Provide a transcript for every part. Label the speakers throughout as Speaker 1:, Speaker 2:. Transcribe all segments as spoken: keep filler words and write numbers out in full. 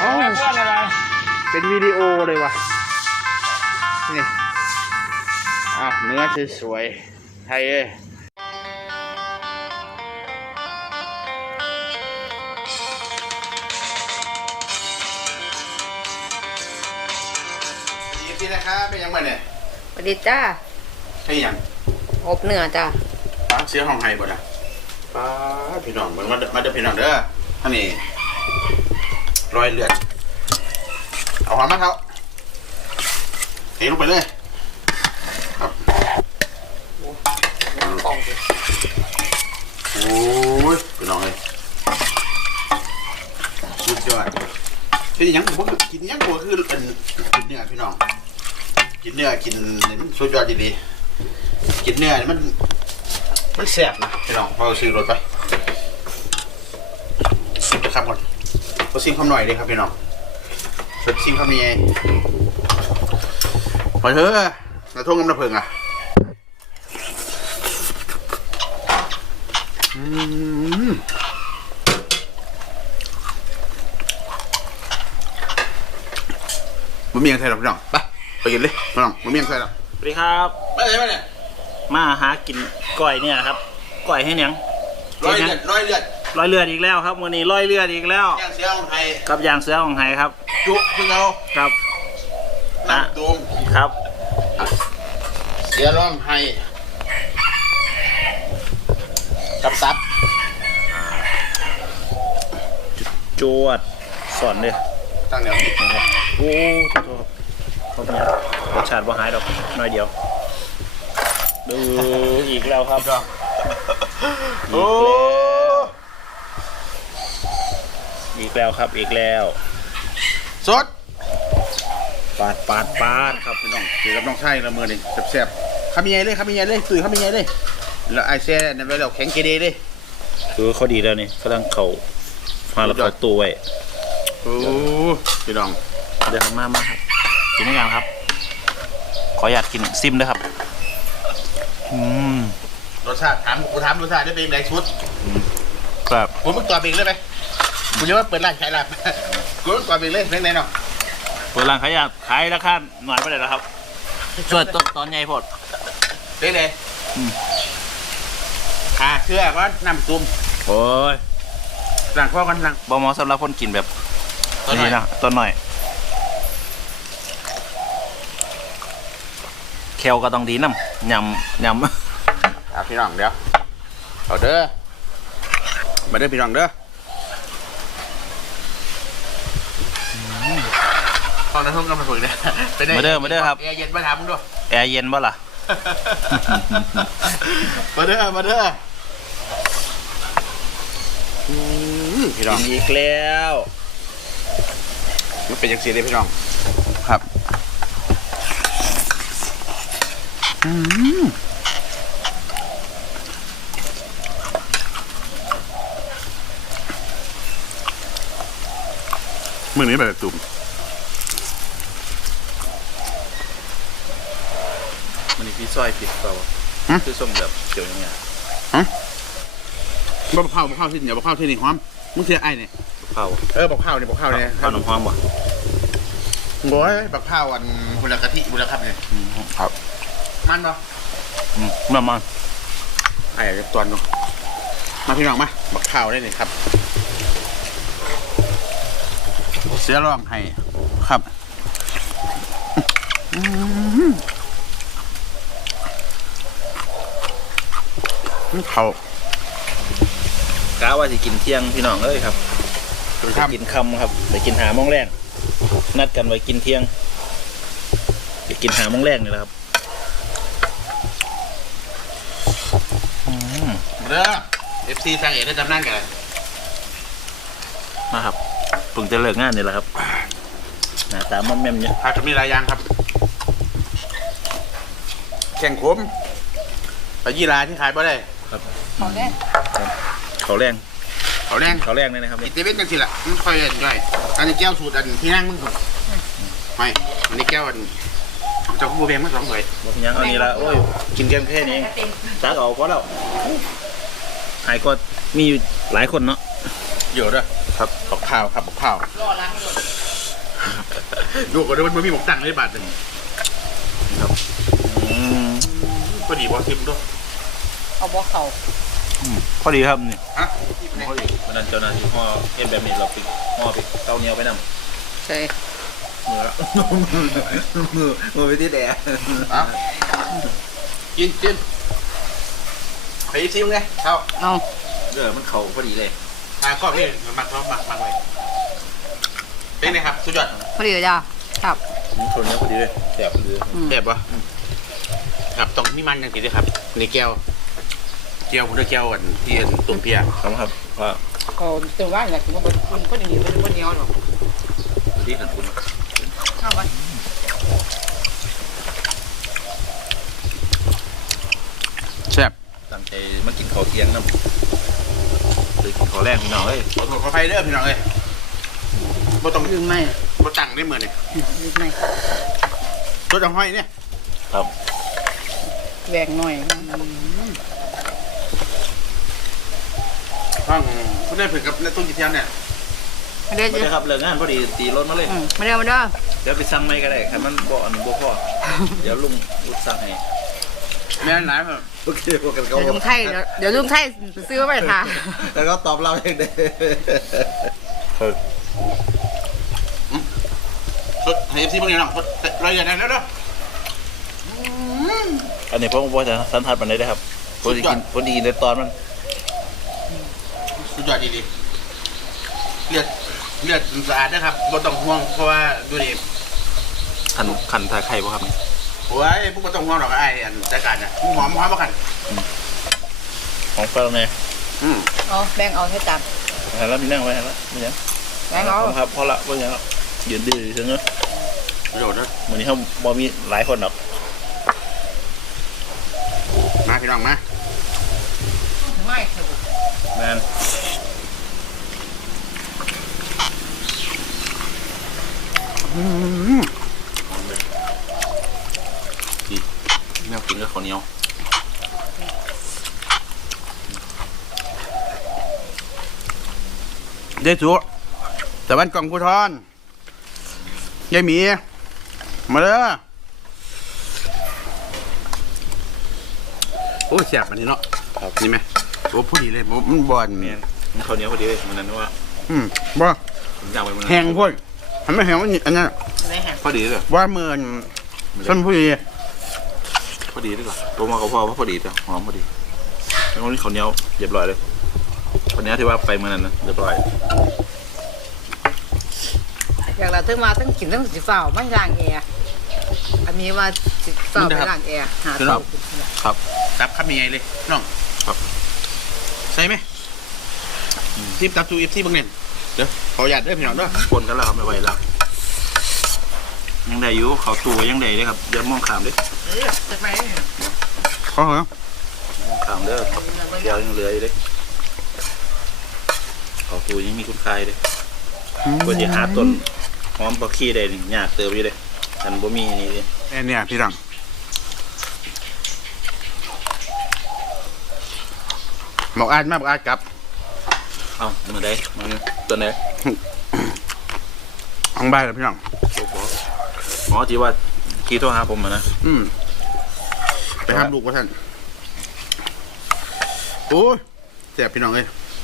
Speaker 1: อ๋อเป็นวิดีโอเลยวะนี่อ้าวเนื้อสวยๆไทยเอ้ยดีนะครับเป็นยังไงเนี่ย
Speaker 2: สวัสดีจ้า
Speaker 1: ให้ยัง
Speaker 2: อบเนื้อจ้า
Speaker 1: ป้าเสียห้องไห้บ่ล่ะป้าพี่น้องมันมามาเด้อพี่น้องเด้อท่านนี่รอยเลือดเอาหอมมาเขาเทลงไปเลยครับโอ้ยพี่น้องเลยสุดยอดเป็นยังผมกินยังบ่คือเป็นกินเนื้อพี่น้องกินเนื้อกินมันสุดยอดดีๆกินเนื้อมันมันแซ่บนะพี่น้องพอซื้อรถไปครับก่อนก็ซิมคำหน่อยเลยครับพี่น้องเสร็จซิมคำนี้ไปเถอะกระทงกำลังเพลิงอ่ะอืมบะหมี่ยังใส่หรอพี่น้องไปไปกินเลยพี่น้องบะหมี่ยังใส่หรอ
Speaker 3: สวัสดีครับ
Speaker 1: ไปไหนมาเนี่ย
Speaker 3: มาหากินก้อยเนี่ยครับก้อยให้เนียง
Speaker 1: ร้อยเลือดร้อยเลือด
Speaker 3: ร้อยเลือดอีกแล้วครับวันนี้ร้อยเลือดอีกแล้ว
Speaker 1: ย่างเสือของไทย
Speaker 3: กับยางเสือของไทยครับ
Speaker 1: จุพึ่งเอา
Speaker 3: ครับ
Speaker 1: น้ำตูม
Speaker 3: ครับ
Speaker 1: เสือร้องไห้กับซับ
Speaker 3: จวดสอนเลย
Speaker 1: ตั้งแนว
Speaker 3: โอ้โหเขาเนี่ยรสชาติว่าหายดอกน้อยเดียวดูอีกแล้วครับ
Speaker 1: โอ้
Speaker 3: อีกแล้วครับอีกแล้ว
Speaker 1: สด
Speaker 3: ปาดปาดปาดครับ
Speaker 1: พี่น้องคือกับน้องชายละเมือนี่แซ่บๆข้ามีไงเลยข้ามีไงเลยสื่อข้ามีไงเลยแล้วไอแซ่นั่นไว้แล้วแข็งเกเรเลย
Speaker 3: คือเขาดีแล้วนี่กำลังเข่าพาเราเข้าตัวไว้
Speaker 1: โอ้พี่น้อง
Speaker 3: เดี๋ยวมามาครับกินได้ยังครับขออยากกินซิมด้วยครับอืม
Speaker 1: รสชาติถามกูถามรสชาติได้เป็นไงชุด
Speaker 3: ครับ
Speaker 1: ผมมึงต่อเบงเลยไหมกูจะว่าเปิดร้านขายลาบกูต้องต่อเบงเลยเรื่องไหนเนาะ
Speaker 3: เปิดร้านขายยาขายราคาหน่อยไปเลยนะครับช่วยตอนใหญ่พอด
Speaker 1: เรื่องไหนขาเชื่อว่าน้ำซุ่ม
Speaker 3: โอ้ย
Speaker 1: หลังพ่อกันหลัง
Speaker 3: บอมอสำหรับคนกินแบบนี้นะต้นหน่อยแคลก็ต้องดีน้ำยำยำ
Speaker 1: อ่ะพี่น้องเดี๋ยวเอาเด้อมาเด้อพี่น้องเด้อตอนนั้นทุ่งกำลังฝึกเนี่ย
Speaker 3: มาเด้อมาเด้อครับ
Speaker 1: แอร์เย็นมาทำด้วย
Speaker 3: แอร์เย็นบ่ล่ะ
Speaker 1: มาเด้อมาเด้อพี่น้อง
Speaker 3: อีกแล้ว
Speaker 1: มันเป็นยังไงเลยพี่น้องครับอืมมื่อนี้แบบตุ่ม
Speaker 3: มันนี่พี่ซอยผิดเปล่าคือส้มแบบเขียวอย่างเงี้ย
Speaker 1: ฮะบะข้าวบะข้าวที่เหนียวบะข้าวที่นี่หอมมึงเสียไอ้เนี่ย
Speaker 3: บะข้าว
Speaker 1: เออบะข้าวเนี่ยบะข้าวเนี่ย
Speaker 3: ข้าวหนุ่มหอมบ่
Speaker 1: โอ้ยบะข้าวอันบุรกะทิบุรครับเนี่ย
Speaker 3: ครับ
Speaker 1: มันเนาะ
Speaker 3: อืมมันมัน
Speaker 1: ไอ้ตัวนึงมาพี่น้องมาบะข้าวได้เลยครับเสียร้องให้ครับเขา
Speaker 3: กะว่าจะกินเที่ยงพี่น้องเอ้ยครับไปกินค่ำครับไปกินหาโมงแรงนัดกันไว้กินเที่ยงไปกินหาโมงแรงนี่แหละครับ
Speaker 1: เด้อเอฟซีสั่งเอกได้จำนั่นกัน
Speaker 3: มาครับเพิ่งจะเลิกงานนี่แหละครับหน้าตามันแม่มเนี่ย
Speaker 1: ผักจะมีหลายอย่างครับแข่งขมปลายี่ราที่ขายบ่ได้
Speaker 3: ครับเขาแรงเขาแรง
Speaker 1: เขาแรง
Speaker 3: เขาแรงเลยนะครับ
Speaker 1: อิตาเลียนกันสิล่ะมันค่อยเล่นด้วยอันนี้แก้วสูตรอันที่นั่งมึงผมไม่อันนี้แก้วอันจากบัวแบงมาสองถ้วย
Speaker 3: บอกยังอันนี้ละโอ้ยกินแค่แค่นี้ตักเอาก็แล้วหายก็มีอยู่หลายคนเนาะ
Speaker 1: เยอะด้วย
Speaker 3: ครับ
Speaker 1: บักพร้าวครับบักพร้าว
Speaker 2: รอล้างให้หมด
Speaker 1: ดูก่อนด้วยมันมีหมกตังเลยบาทหนึ่ง
Speaker 3: ครับอืม
Speaker 1: พอดีบอทิมด้วย
Speaker 2: เอาบ่เข่า
Speaker 3: อืมพอดีครับนี่
Speaker 1: ฮะ
Speaker 3: พอดีวันนั้นเจ้าหน้าที่ห่อเอ็นแบบนี้เราปิดห่อปิดเต้าเหนียวไปนำ
Speaker 2: ใช่
Speaker 3: มือละมือมือไปที่แดด
Speaker 1: อ่ะกินกินไปซิมไงเท่า
Speaker 2: เอา
Speaker 3: เออมันเข่าพอดีเลย
Speaker 1: ทางก็นี่มันมักมักมักไว้เป็นไงครับสุดยอด
Speaker 2: พอดีเลยจ้าครับ
Speaker 3: มันชนเนี้ยพอดีเลยแสบพอดีเลย
Speaker 2: อืม
Speaker 1: แบบวะครับต้องมีมันอย่างนี้ด้วยครับในแก้วแก้วพุทธแก้วอันที่อันตุ่มเพีย
Speaker 3: ครับครับว่า
Speaker 2: ก็ตัวว่าอยากกินมันมันพอดีมันพอดีเอาหรอก
Speaker 3: พอดีขันคุณ
Speaker 2: เข้าไป
Speaker 1: แซ่บ
Speaker 3: ตั้งใจมากินข้าวเที่ยงน้ำเลยกินข้าวแรงพี่น้องเอ้ย
Speaker 1: ขอโทษขออภัยเด้อพี่น้องเอ้ยบ่ต้อง
Speaker 2: ลืมไหม
Speaker 1: บ่ตังได้เหมือนนี่
Speaker 2: ลืมไหม
Speaker 1: รถจังห้อยเนี่ย
Speaker 3: ครับ
Speaker 2: แหวงหน่อย
Speaker 1: ฟังคุณได้เผือกกับในต้นกิเทียมเนี่ย
Speaker 2: ไม่ได้
Speaker 3: ไม่
Speaker 2: จ้ะ
Speaker 3: ได้ครับเลิกงานพอดีตีรถมาเลย
Speaker 2: อืมไม่ได้ไม่ได้
Speaker 3: เดี๋ยวไปสั่งไม่ก็ได้ครับมันบ่อันบ่พอเดี๋ยวลุงลุงสั่งให้
Speaker 1: แม่นหลายเพิ่น
Speaker 3: โอเคพวกกัน
Speaker 2: เดี๋ยวลุงไทยเดี๋ยวลุงไทยซื้อไว้ทา
Speaker 3: แล้วก็ตอบเราเองเด้
Speaker 1: รถให้ซีบางอย่างรถรายใหญ่แล้วเด้อ
Speaker 3: อันนี้ผมว่าจะสันทัดมันได้ครับพอดีกินพอดีในตอนมัน
Speaker 1: สุดยอดดีๆเลือดเลือดสะอาดนะครับบ่ต้องห่วงเพราะว่าดูดิ
Speaker 3: ขันขันทาไข่ป่ะครับ
Speaker 1: โอ้ยพวกบ่ต้องห่วงหรอกไอ้อันจัดการน่ะหอมหอมบ่กัน
Speaker 3: ของเปล่าไง
Speaker 1: อืม
Speaker 2: เอาแบ่งเอาให้ตัด
Speaker 3: แล้วมีนั่งไว้แล้วไม่ยัง
Speaker 2: แบ่งเอา
Speaker 3: ครับพอละว่าอย่างยืนดื้อถึงเนอะ
Speaker 1: ประโยชน์นะ
Speaker 3: วันนี้เขาบอมีหลายคนหรอก
Speaker 1: มาพี่น้องมา
Speaker 2: ไม่
Speaker 3: แมนดีแมวกินกับข้าวเหนียว
Speaker 1: เด้จุตะวันกล่องภูทรยายหมีมาเด้อโอ้ยแซ่บอันนี้เนาะ
Speaker 3: ครับ
Speaker 1: นี่ไหมโอ้ผู้ดีเลยบ่มันบอล
Speaker 3: แมนข้าวเหนียวพอดีเลยมันนั้นว่า
Speaker 1: อืมบ่
Speaker 3: ผมอยากไปมัน
Speaker 1: แห้งพ่นทำไม่แห้งวันนี้อันนั้น
Speaker 2: ไม่แห้ง
Speaker 3: พอดีเลย
Speaker 1: ว่าเมินส้นผู้ดี
Speaker 3: พอดีดีกว่าตัวมากับพ่อว่าพอดีจ้ะหอมพอดีแล้ววันนี้ข้าวเหนียวเรียบร้อยเลยข้าวเหนียวที่ว่าไปเมื่อนั้นนะเรียบร้อย
Speaker 2: อยากเราทั้งมาทั้งกินทั้งสีฟ้าไม่ล้างแอร์อันนี้ว่าสีฟ้าไม่ล้างแอร์หาเตา
Speaker 3: ครับ
Speaker 1: ตับคำยังไงเลยน้อง
Speaker 3: ครับ
Speaker 1: ใช่ไหมทีมตับจูเอฟซีบางเน่นเดี๋ยวขออนุญาตเด้อพี่น้องเด้อ
Speaker 3: คนกันแล้วครับไม่ไหวแล้วยังได้อยู่เขาตัวยังได้เลยครับอย่ามองขามเด้
Speaker 2: เออจะไป
Speaker 1: ขอเหรอ
Speaker 3: มองขามเด้อเดี๋ยวยังเหลืออยู่เลยเขาตัวยังมีคุณค่าอยู่เลยเพื่อจะหาต้นหอมปลาขี้ได้นี่ยากเติมอยู่เลยอันบ่มีนี่เลย
Speaker 1: แม่เนี่ยพี่น้องบอกอาดมาบอกอาดกลับ
Speaker 3: เอ้ามาได้มาเนี่ยต้นไหน
Speaker 1: อังบายเลยพี่น้อง
Speaker 3: หมอที่ว่าขี่โทรหาผมมานะ
Speaker 1: อืมไปห้ามลูกว่าท่านโอ้ยแซ่บพี่น้องเลย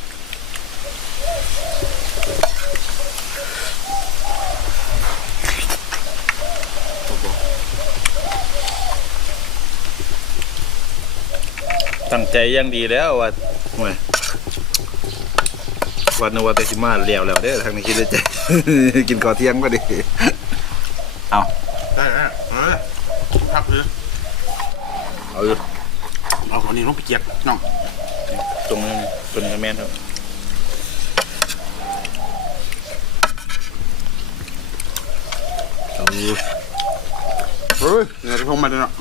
Speaker 3: ตั้งใจอยังดีแล้วว่าห่วยวันนวัตสิมาเลี้ยวแล้วเด้อทางนี้คิดได้ใจ กินก่อเที่ยงก็ดีเอา
Speaker 1: ได้แล้วเออพักเลย
Speaker 3: เอาอยู่
Speaker 1: เอาคนนี้ลงไปเกียบน้อง
Speaker 3: ตรงนี้ตรงนี้ก็แม่นครับ
Speaker 1: เออเฮ้ยเดี๋ยวจะพงมาเลยเนาะ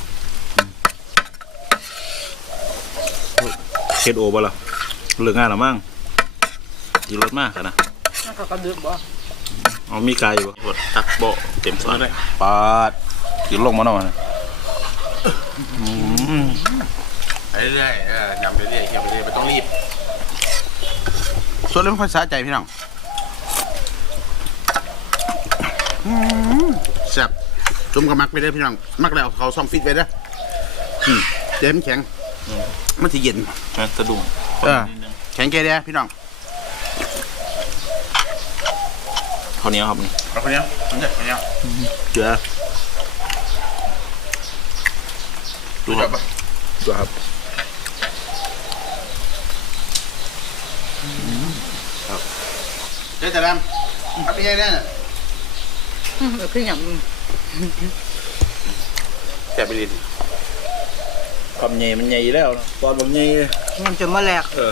Speaker 3: เคสโอบ่ล่ะเลิกงานแล้วมั้งยีรถมากนะ
Speaker 2: เขาก็ดึกบ่
Speaker 3: เอามีกายอยู่บ่หดตักโบเต็มซ้อนเลยปาดยีลงมาหน่อยอืม
Speaker 1: ไปเรื่อยๆเออยำไปเรื่อยๆเคี่ยวไปเรื่อยไม่ต้องรีบส่วนเรื่องภาษาใจพี่น้องอืมแซ่บจุ่มกับมักไปเลยพี่น้องมักแล้วเขาซองฟิตไปเด้ออืมเดี๋ยวมันแข็งมันจะเย็น
Speaker 3: นะสะดุ้ง
Speaker 1: เออ แข็งแก่เด้อพี่น้อง
Speaker 3: ข้าวเหนียวครับนี่
Speaker 1: เอาคนนี้คนนี้คนนี้
Speaker 3: เจือ
Speaker 1: ดูจับปะ
Speaker 3: ตัวครับ
Speaker 1: เดี๋ยวจะดำเอาไปยังไงเนี่ย
Speaker 2: อืมเอาขึ้นอย่าง
Speaker 1: แซ่บไปดิ
Speaker 3: คำใหญ่มันใหญ่แล้วตอนมันใหญ่
Speaker 2: มันจะมาแหลก
Speaker 3: เออ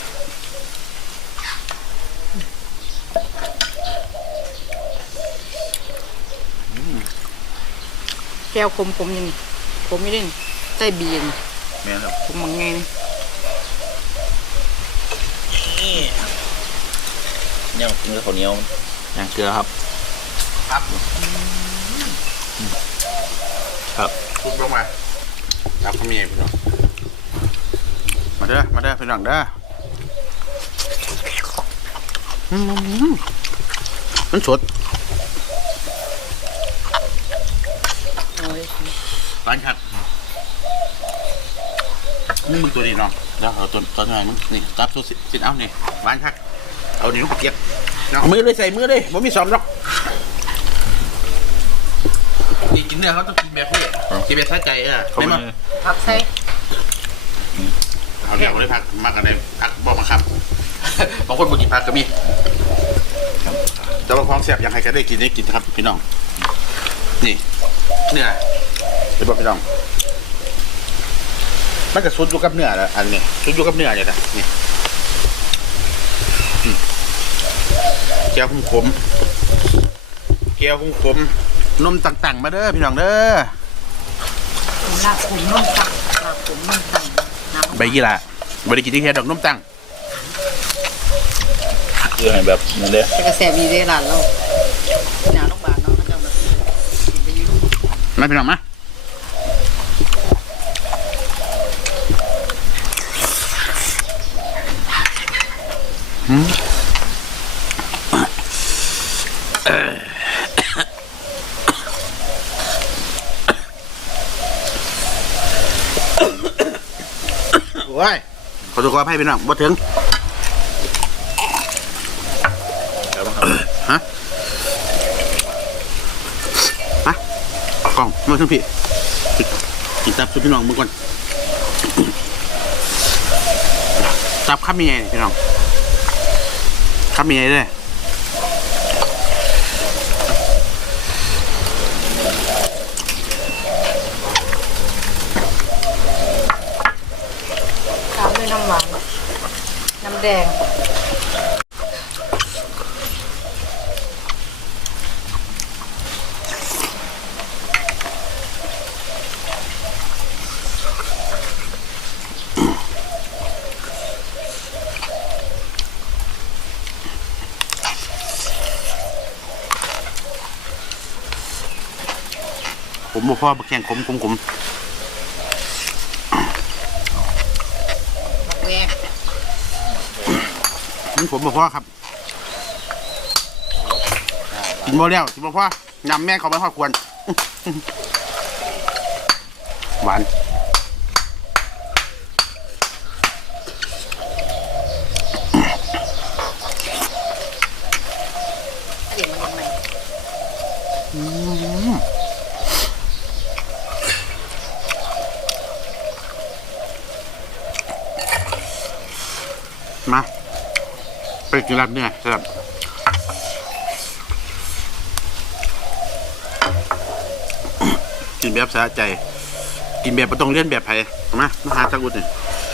Speaker 2: แก้วคมคมยังคมไม่ได้ใต้บีน
Speaker 3: แม่นครับ
Speaker 2: คมมังไงนี่
Speaker 3: ย่างกินกับข้าวเหนียวย่างเกลือครับ
Speaker 1: ครับ
Speaker 3: ครับ
Speaker 1: ทุบลงมาครับเขามีพี่น้องมาเด้อมาเด้อพี่น้องเด้ออืมมันสด
Speaker 2: โอ้ย
Speaker 1: ร้านครับนี่มึงตัวนี้น้องแล้วเอาตัวตัวไหนมึงนี่จับตัวสิเอานี่ร้านครับเอานิ้วเก็บมือเลยใส่มือเลยผมมีซ้อมหรอกนี่กินเนื้อเขาต้องกินแบบนี้กินแบบท่าใจเออไม่มา
Speaker 2: ผักใส่
Speaker 1: เอาเดี๋ยวเลยพักมากกันเลยพักบอกมาครับบางคนบ่กินผักก็มีแต่บางของแซ่บอยากให้ใครได้กินได้กินครับพี่น้องนี่เนื้อไปบอกพี่น้องมันก็ซุดอยู่กับเนื้อแล้วอันนี้ซุดอยู่กับเนื้ออย่างนี้นี่อืมแก้วขมๆแก้วขมๆนมต่างๆมาเด้อพี่น้องเด้อ
Speaker 2: ลาบผมนุ่มตังลาบผมนุ่มตังน้ำ
Speaker 1: ใบกี่ละบริกินที่แค่ดอกนมตั้ง
Speaker 3: เกลือให้แบบนั้นเด้อ
Speaker 2: แต่กระแสบีเด้ร้านเราหนาลูกบาทเนาะมันจะแบบกินไปอยู่
Speaker 1: มาพี่น้องมาหืมเอ่อโอ้ยขอตัวขออภัยพี่น้องบ่ถึง
Speaker 3: แล้วบ้างครับ
Speaker 1: ฮะฮะกล้องมาทั้งพี่กินตับสุดพี่น้องมึงก่อนตับข้ามยังไงพี่น้องข้ามยังไงเลย
Speaker 2: ตามด้วยน้ำหวานน้ำแดง
Speaker 1: ผมบอกพ่อแข่งขมขมขม
Speaker 2: บักแวง
Speaker 1: นี่ผมบอกพ่อครับกินบ่แล้วกินบ่พ่อนำแม่เขาไม่พ่อควรหวาน
Speaker 2: เดี๋ยวมันยังไง
Speaker 1: มาไปกินรับเนี่ยสำหรับกินแบบสะใจ กินแบบไม่ต้องเลี่ยนแบบไผ่มามาหาสักอุดหน่อย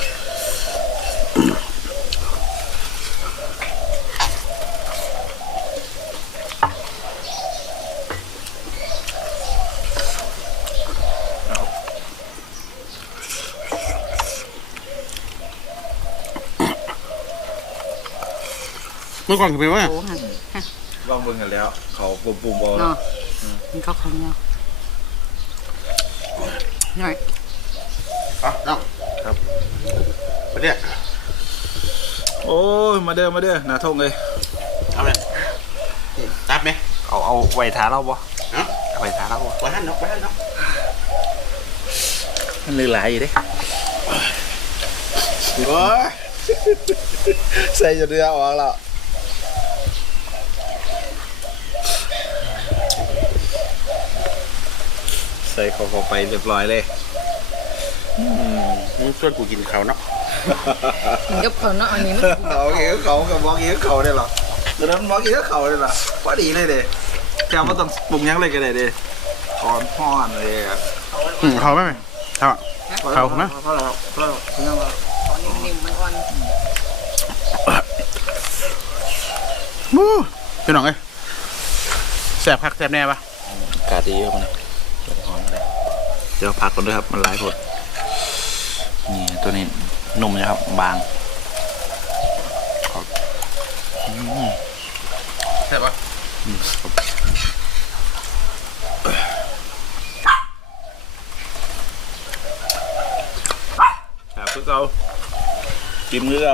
Speaker 1: เมื่อก่อนคือไปว่า
Speaker 2: โอ้ฮะ
Speaker 3: ลองเบิ่งกันแล้ว เขาปุ่มปุ่มบอล
Speaker 2: เนาะมันเข้าของเนาะหน่อย
Speaker 1: อ๋อน้อง
Speaker 3: ครับ
Speaker 1: ไปเนี่ย
Speaker 3: โอ้ยมาเด้อมาเด้อหน้าทงเลย
Speaker 1: เอาเลยตับไหม
Speaker 3: เขเอาเอาไว้ทาเราบ่
Speaker 1: เนาะ
Speaker 3: เอาไว้ทาเราบ่
Speaker 1: บ้านเนาะบ้านเนาะ
Speaker 3: มันลือหลายอยู่เด้
Speaker 1: โอ้ย
Speaker 3: ใส่จะเรือออกแล้วใส่เข้าไปเรียบร้อยเลย
Speaker 1: มึงชวนกูกินข้าวเนาะ
Speaker 2: กินกับเขาเนาะอันนี้มัน
Speaker 3: เอาเงี้ยเขากับบอกเงี้ยเขาได้หรอตอนนั้นบอกเงี้ยเขาได้หรอพอดีเลยเด้แกไม่ต้องปรุงยังเลยก็ได้เด้ทอนทอนเลยอ่ะ
Speaker 1: อืมข้าวไหมข้าว เขาไหม
Speaker 3: เพราะเราเพราะเราเพราะเรา
Speaker 2: ตอนนี้นิ่มๆมันอ่อน
Speaker 1: มู้พี่น้องเอ้ยแซ่บพักแซ่บแน่ปะ
Speaker 3: อากาศดีครับมันเดี๋ยวหอมเลยเดี๋ยวพักก่อนด้วยครับมันหลายผดนี่ตัวนี้นุ่มนะครับบาง
Speaker 1: แซ่บปะ
Speaker 3: อืมครับครับคือเรากินมือเรา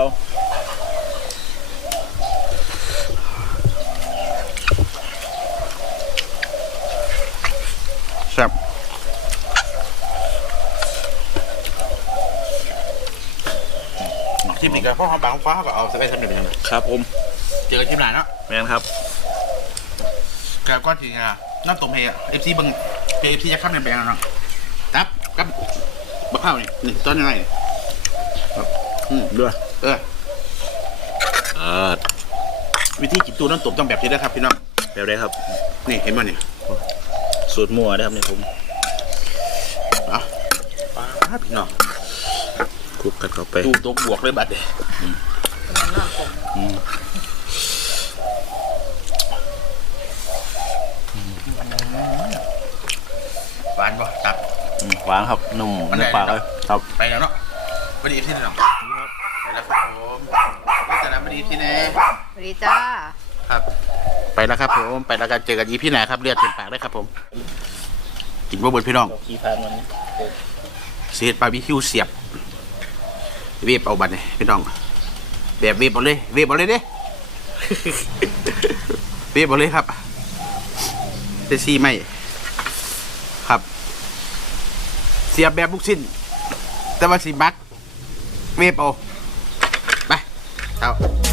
Speaker 1: แซ่บชิมอีกแล้วเพราะเขาบางฟ้าเขาก็เอาสไปซ์ทำเดี๋ยวไปทำเลย
Speaker 3: ครับผม
Speaker 1: เจอกันชิมหลายเนาะ
Speaker 3: แมนครับ
Speaker 1: แกก็จริงอ่ะน้ำต้มเฮเอฟซีบังเอฟซีจะข้ามเดินไปแล้วเนาะครับครับบะข้าวนี่นี่ต้นยังไงนี่ครับอืม
Speaker 3: ด้วย
Speaker 1: เออ
Speaker 3: เออ
Speaker 1: วิธีกินตูน้ำต้มต้องแบบนี้นะครับพี่น้อง
Speaker 3: แบบได้ครับ
Speaker 1: นี่เห็นมั้ยนี่
Speaker 3: สูตรมั่วนะครับเนี่ยผม
Speaker 1: เอาป้าพี่น้อง
Speaker 3: คลุกกันเข้าไป
Speaker 1: ตูตกบวกเลยบัดเดย
Speaker 2: มันน่าผม
Speaker 3: อืม
Speaker 1: หวานบ่ตับ
Speaker 3: อืมหวานครับนุ่ม
Speaker 1: มัน
Speaker 3: ใน
Speaker 1: ได้
Speaker 3: ปาก
Speaker 1: เน
Speaker 3: เล
Speaker 1: อะ
Speaker 3: ยครับ
Speaker 1: ไปแล้วเนาะวันนี้ที่ไหนเนาะไปแล้วครับผมไปแล้ววันนี้ที่ไหน
Speaker 2: สวัสดีจ้า
Speaker 1: ครับ ไปแล้วครับผมไปแล้วกันเจอกันอีพี่ไหนครับเลือดเต็มปากได้ครับผมกินบ่เบิดพี่น้อง
Speaker 3: ขี้พานมัน
Speaker 1: เศษบาร์บีคิวเสียบเวฟเอาบัตรนี่พี่น้องแบบเวฟเอาเลยเวฟเอาเลยเด้ เวฟเอาเลยครับเดซี่ไม่ครับ เสียบแบบลูกชิ้นแต่ว่าสีบักเวฟเอาไปเอา